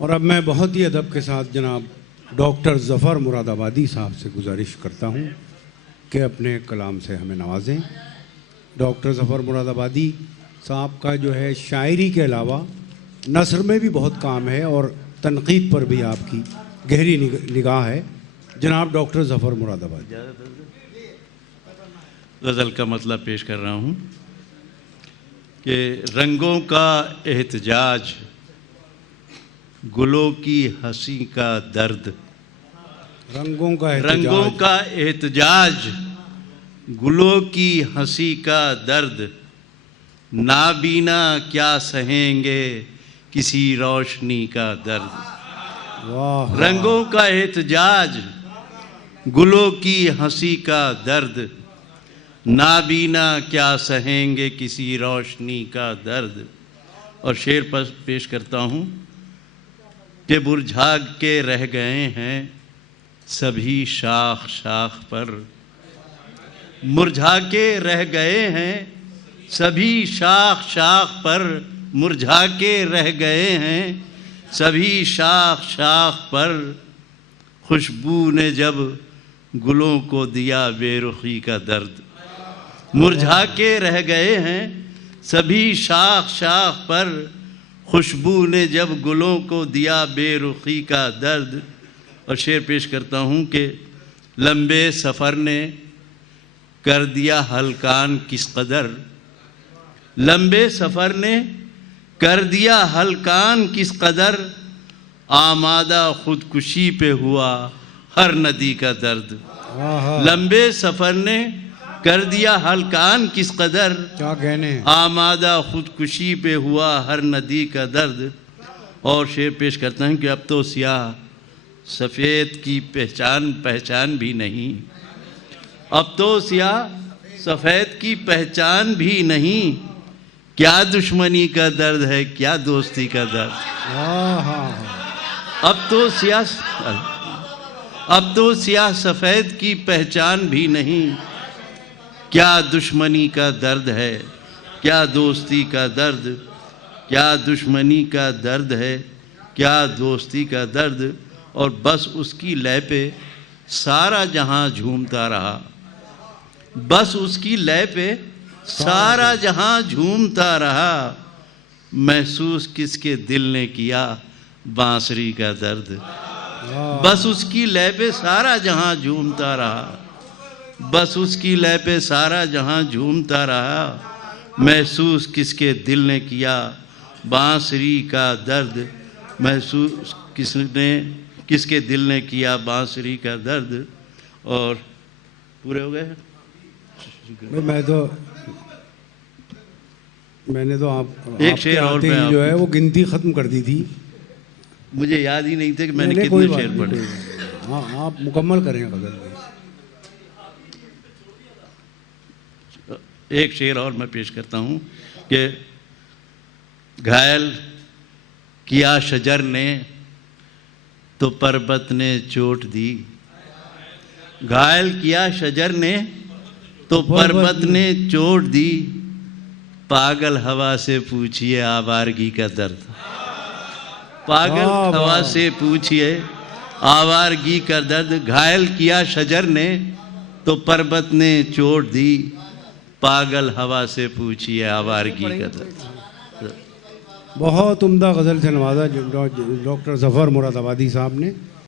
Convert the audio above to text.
और अब मैं बहुत ही अदब के साथ जनाब डॉक्टर ज़फ़र मुरादाबादी साहब से गुजारिश करता हूँ कि अपने कलाम से हमें नवाजें। डॉक्टर ज़फ़र मुरादाबादी साहब का जो है शायरी के अलावा नस्र में भी बहुत काम है और तनक़ीद पर भी आपकी गहरी निगाह है। जनाब डॉक्टर ज़फ़र मुरादाबादी। गज़ल का मतलब पेश कर रहा हूँ कि रंगों का एहतजाज, गुलों की हंसी का दर्द। रंगों का एहतजाज, गुलों की हंसी का दर्द। नाबीना क्या सहेंगे किसी रोशनी का दर्द। वाह। रंगों का एहतजाज, गुलों की हंसी का दर्द। नाबीना क्या सहेंगे किसी रोशनी का दर्द। और शेर पर पेश करता हूँ कि मुरझा के रह गए हैं सभी शाख शाख पर। मुरझा के रह गए हैं सभी शाख शाख पर। मुरझा के रह गए हैं सभी शाख शाख पर। खुशबू ने जब गुलों को दिया बेरुखी का दर्द। मुरझा के रह गए हैं सभी शाख शाख पर। खुशबू ने जब गुलों को दिया बेरुखी का दर्द। और शेर पेश करता हूँ कि लंबे सफ़र ने कर दिया हलकान किस कदर। लंबे सफ़र ने कर दिया हलकान किस कदर। आमादा खुदकुशी पे हुआ हर नदी का दर्द। लंबे सफ़र ने कर दिया हलकान किस कदर। क्या कहने। आमादा खुदकुशी पे हुआ हर नदी का दर्द। और शेर पेश करते हैं कि अब तो स्याह सफ़ेद की पहचान भी नहीं। अब तो स्याह सफ़ेद की पहचान भी नहीं। क्या दुश्मनी का दर्द है क्या दोस्ती का दर्द। अब तो स्याह सफ़ेद की पहचान भी नहीं। क्या दुश्मनी का दर्द है क्या दोस्ती का दर्द। क्या दुश्मनी का दर्द है क्या दोस्ती का दर्द। और बस उसकी लय पे सारा जहां झूमता रहा। बस उसकी लय पे सारा जहां झूमता रहा। महसूस किसके दिल ने किया बांसुरी का दर्द। बस उसकी लय पे सारा जहां झूमता रहा। बस उसकी लय पे सारा जहां झूमता रहा। महसूस किसके दिल ने किया बांसुरी का दर्द। महसूस किसके दिल ने किया बांसुरी का दर्द। और पूरे हो गए। मैंने तो आप एक शेर और मैं जो है वो गिनती ख़त्म कर दी थी। मुझे याद ही नहीं था कि मैंने कितने शेर पढ़े। हाँ आप मुकम्मल करें गज़ल में। एक शेर और मैं पेश करता हूँ कि घायल किया शजर ने तो पर्वत ने चोट दी। घायल किया शजर ने तो पर्वत ने चोट दी। पागल हवा से पूछिए आवारगी का दर्द। पागल हवा से पूछिए आवारगी का दर्द। घायल किया शजर ने तो पर्वत ने चोट दी। पागल हवा से पूछिए आवारगी का दर्द। बहुत उम्दा गज़ल से नवाजा डॉक्टर ज़फ़र मुरादाबादी साहब ने।